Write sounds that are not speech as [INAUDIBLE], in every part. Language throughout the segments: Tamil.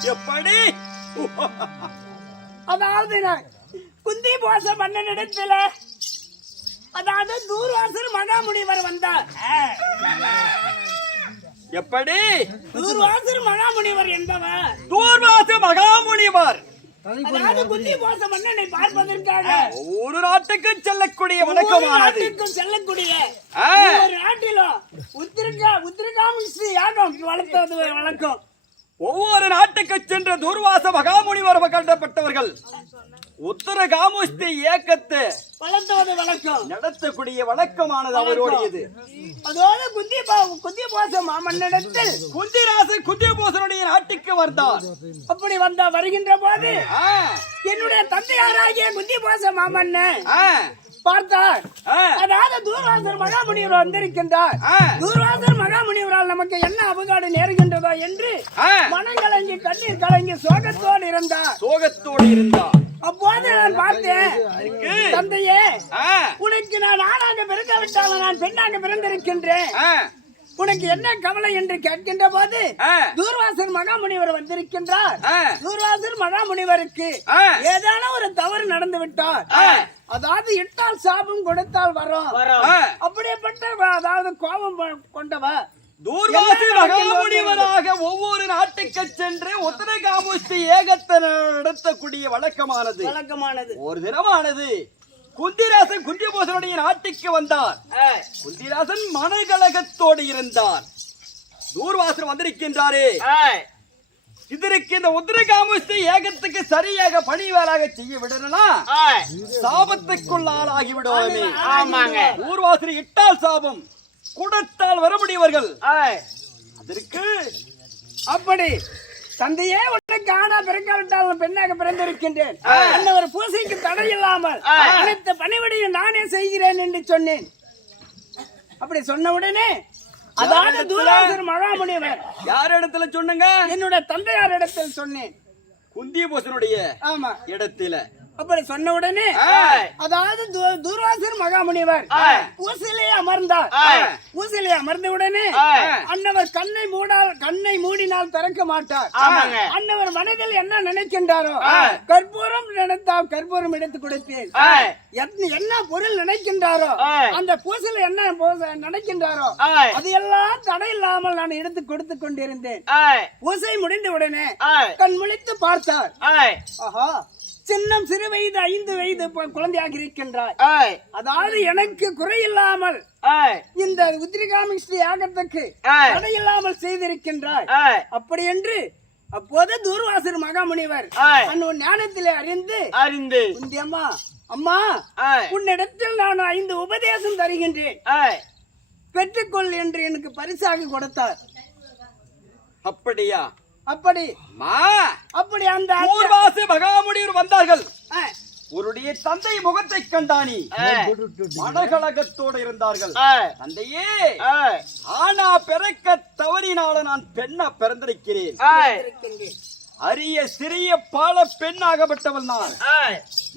[LAUGHS] அதாவது நான் குந்தி போச மன்னனிடத்துல அதாவது தூர்வாசர் மகாமுனிவர் வந்தார். எப்படி தூர்வாசர் மகாமுனிவர் என்பவர். தூர்வாச மகாமுனிவர். ஒரு நாட்டுக்கு செல்லக்கூடிய வணக்கமானது. செல்லக்கூடிய. ஒவ்வொரு நாட்டிலும் உத்திரிகா உத்திரிகாமிஸ்ரீ யாகம் வளர்த்தது வழக்கம். ஒவ்வொரு நாட்டுக்கு சென்ற துர்வாச மகாமுனிவர் கண்டப்பட்டவர்கள் உத்தர காமுஸ்தி இயக்கத்து வளர்த்துவது வழக்கம் நடத்தக்கூடிய வழக்கமானது அவருடையது. அதோடு குந்தி பா- குந்தி போச மாமன்னிடத்தில் குந்திராச குந்தியபோசனுடைய நாட்டுக்கு வந்தார். அப்படி வந்தா வருகின்ற போது என்னுடைய தந்தையாராகிய குந்தி போச மாமன்னன் ஆ, பார்த்தார். அதாவது தூர்வாசர் மகாமுனிவர் வந்திருக்கின்றார். தூர்வாசர் மகாமுனிவரால் நமக்கு என்ன அபகாடு நேருகின்றதோ என்று ஆ. மனம் கலங்கி கண்ணீர் கலங்கி சோகத்தோடு இருந்தார். சோகத்தோடு இருந்தார். அப்போது நான் பார்த்தேன் தந்தையே உனக்கு நான் ஆணாக பிறக்காவிட்டாலும் நான் பெண்ணாக பிறந்திருக்கின்றேன். உனக்கு என்ன கவலை என்று கேட்கின்ற போது. தூர்வாசர் மகாமுனிவர் வந்திருக்கின்றார். தூர்வாசர் மகாமுனிவருக்கு. ஏதான ஒரு தவறு நடந்து விட்டார். அதாவது இட்டால் சாபம் கொடுத்தால் வரும். அப்படிப்பட்ட அதாவது கோபம் கொ- கொண்டவ தூர்வாசி மகாமுனிவராக ஒவ்வொரு நாட்டுக்கு சென்று உத்தர காமுஸ்தி ஏகத்தை நடத்தக்கூடிய வழக்கமானது வழக்கமானது ஒரு தினமானது குந்திராசன் குந்தியபோசனுடைய நாட்டுக்கு வந்தார். குந்திராசன் மனகலகத்தோடு இருந்தார். தூர்வாசன் வந்திருக்கின்றாரே. இதற்கு இந்த உத்திரகாமுஸ்தி ஏகத்துக்கு சரியாக பணி வேலாக செய்ய விடணும்னா சாபத்துக்குள் ஆளாகி விடுவோமே ஆமாங்க. ஊர்வாசனை இட்டால் சாபம் குடத்தால் வர முடியவர்கள். அதற்கு அப்படி தந்தையே ஆணா பிறக்காவிட்டாலும் பெண்ணாக பிறந்திருக்கின்றேன். பூசைக்கு தடை இல்லாமல் அனைத்து பணிவிடையும் நானே செய்கிறேன் என்று சொன்னேன். அப்படி சொன்ன உடனே அதாவது தூராசர் யார் இடத்துல சொன்னங்க? என்னுடைய தந்தையார் இடத்தில் சொன்னேன். குந்தியபோசனுடைய ஆமா. இடத்துல. அப்படி சொன்ன உடனே அதாவது துர்வாசர் மகாமுனிவர் ஊசிலே அமர்ந்தார். ஊசிலே அமர்ந்த உடனே அன்னவர் கண்ணை மூடால் கண்ணை மூடினால் திறக்க மாட்டார். அன்னவர் மனதில் என்ன நினைக்கின்றாரோ கற்பூரம் நினைத்தால் கற்பூரம் எடுத்து கொடுப்பேன் என்ன- என்ன பொருள் நினைக்கின்றாரோ அந்த பூசில் என்ன நினைக்கின்றாரோ அது எல்லாம் தடை இல்லாமல் நான் எடுத்து கொடுத்து கொண்டிருந்தேன். பூசை முடிந்த உடனே கண் முழித்து பார்த்தார். ஆஹா. சின்னம் சிறு வயது ஐந்து வயது குழந்தையாக இருக்கின்றாய். அதாவது எனக்கு குறையில்லாமல் இந்த உத்திரிகாமி ஸ்ரீ யாகத்துக்கு தடையில்லாமல் செய்திருக்கின்றாய். அப்படி என்று அப்போது தூர்வாசர் மகாமுனிவர் ஞானத்திலே அறிந்து அறிந்து. குந்தியம்மா அம்மா உன்னிடத்தில் நான் ஐந்து உபதேசம் தருகின்றேன். பெற்றுக்கொள் என்று எனக்கு பரிசாக கொடுத்தார். அப்படியா? அப்படி. அப்படி அந்த ஊர்வாசி மகாமுனிவர் வந்தார்கள். ஆ, உன்னுடைய தந்தை முகத்தை கண்டானி. மனகலகத்தோடு இருந்தார்கள். தந்தையே ஆனா பிறக்க தவறினால நான் பெண்ணா பிறந்திருக்கிறேன். அரிய சிறிய பால பெண்ணாகப்பட்டவள் நான்.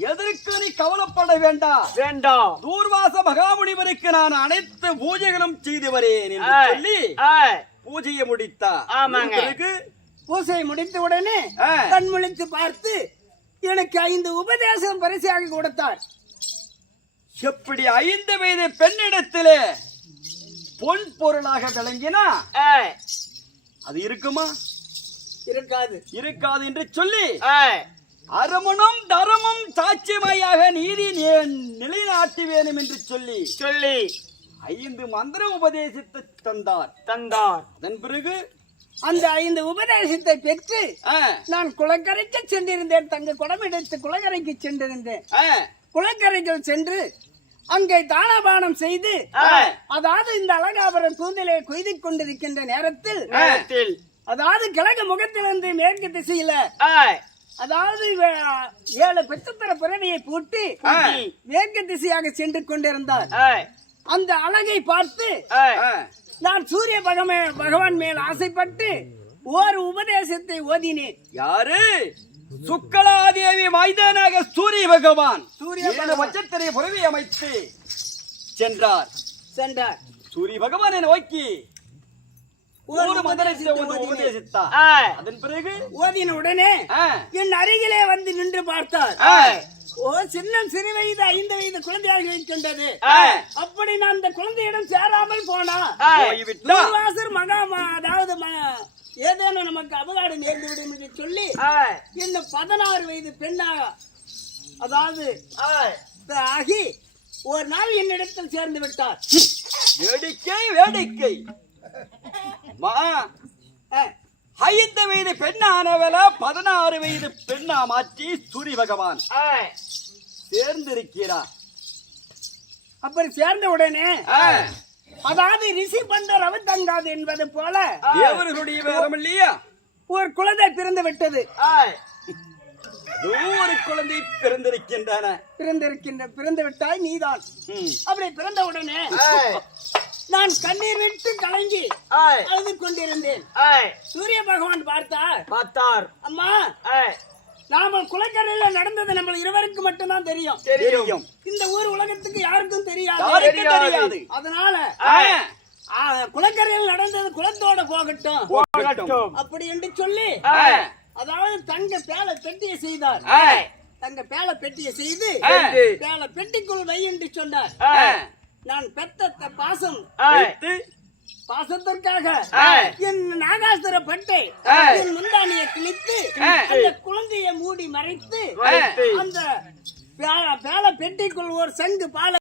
எதற்கு நீ கவலைப்பட வேண்டாம். வேண்டாம். தூர்வாச மகாமுனிவருக்கு நான் அனைத்து பூஜைகளும் செய்து வரேன் என்று சொல்லி பூஜையை முடித்தா ஆமாங்க. பூசை முடித்த உடனே ஆ. கண் முழித்து பார்த்து எனக்கு ஐந்து உபதேசம் பரிசாக கொடுத்தார். எப்படி ஐந்து வயது பெண்ணிடத்திலே பொன் பொருளாக விளங்கினா? அது இருக்குமா? இருக்காது. இருக்காது என்று சொல்லி அறமுனும் தரமும் சாட்சியமையாக நீதி நிலைநாட்டி வேணும் என்று சொல்லி சொல்லி ஐந்து மந்திரம் உபதேசித்து தந்தார். தந்தார். அதன் பிறகு அந்த ஐந்து உபதேசத்தை பெற்று நான் குளக்கரைக்கு சென்றிருந்தேன். தங்க குடம் எடுத்து குளக்கரைக்கு சென்றிருந்தேன். குளக்கரைகள் சென்று அங்கே தானபானம் செய்து அதாவது இந்த அழகாபுரம் கூந்தலை கொய்து கொண்டிருக்கின்ற நேரத்தில் அதாவது கிழக்கு முகத்திலிருந்து மேற்கு திசையில அதாவது ஏழு பெற்றத்தர பிறவியை பூட்டி மேற்கு திசையாக சென்று கொண்டிருந்தார். அந்த அழகை பார்த்து. நான் சூரிய பகமே பகவான் மேல் ஆசைப்பட்டு ஓர் உபதேசத்தை ஓதினேன். யாரு? சுக்கலாதேவி மைதானாக சூரிய பகவான். சூரிய ஏழு பட்சத்திரை புறவி அமைத்து சென்றார். சென்றார். சூரிய பகவானை நோக்கி ஒரு அதன் பிறகு ஓதின உடனே என் அருகிலே வந்து நின்று பார்த்தார். ஓ சின்ன சிறு வயது ஐந்து வயது குழந்தையாக இருக்கின்றது அப்படி நான் அந்த குழந்தையிடம் சேராமல் போனா நூறுவாசர் மகா அதாவது ஏதேனும் நமக்கு அபகாரம் நேர்ந்து விடும் என்று சொல்லி இன்னும் பதினாறு வயது பெண்ணாக அதாவது ஆகி ஒரு நாள் என்னிடத்தில் சேர்ந்து விட்டார். வேடிக்கை வேடிக்கை. ஐந்து வயது பெண்ணானவள பதினாறு வயது பெண்ணா மாற்றி சூரிய பகவான். சேர்ந்திருக்கிறார் அப்படி சேர்ந்த உடனே அதாவது ரிஷி பண்ட ரவித்தங்காது என்பது போல தேவர்களுடைய வேதம் இல்லையா? ஒரு குழந்தை பிறந்து விட்டது. ஒரு குழந்தை பிறந்திருக்கின்றன. பிறந்திருக்கின்ற பிறந்து விட்டாய் நீதான். அப்படி பிறந்த உடனே நான் கண்ணீர் விட்டு கலங்கி அழுது கொண்டிருந்தேன். சூரிய பகவான் பார்த்தார். பார்த்தார். அம்மா நாம குளக்கரையில நடந்தது நம்ம இருவருக்கு மட்டும்தான் தெரியும். தெரியும். இந்த ஊர் உலகத்துக்கு யாருக்கும் தெரியாது. யாருக்கும் தெரியாது. அதனால குளக்கரையில் நடந்தது குளத்தோட போகட்டும். போகட்டும். அப்படி என்று சொல்லி அதாவது தங்க பேலை பெட்டியை செய்தார். தங்க பேலை பெட்டியை செய்து பேலை பெட்டிக்குள் வை என்று சொன்னார். நான் பெத்த பாசம் வைத்து, பாசத்திற்காக. என் நாகாசுரப்பட்டு ஆ. என் முந்தானியை கிழித்து. அந்த குழந்தையை மூடி மறைத்து. அந்த பேல- பேல பெட்டிக்குள் ஒரு சங்கு பாலை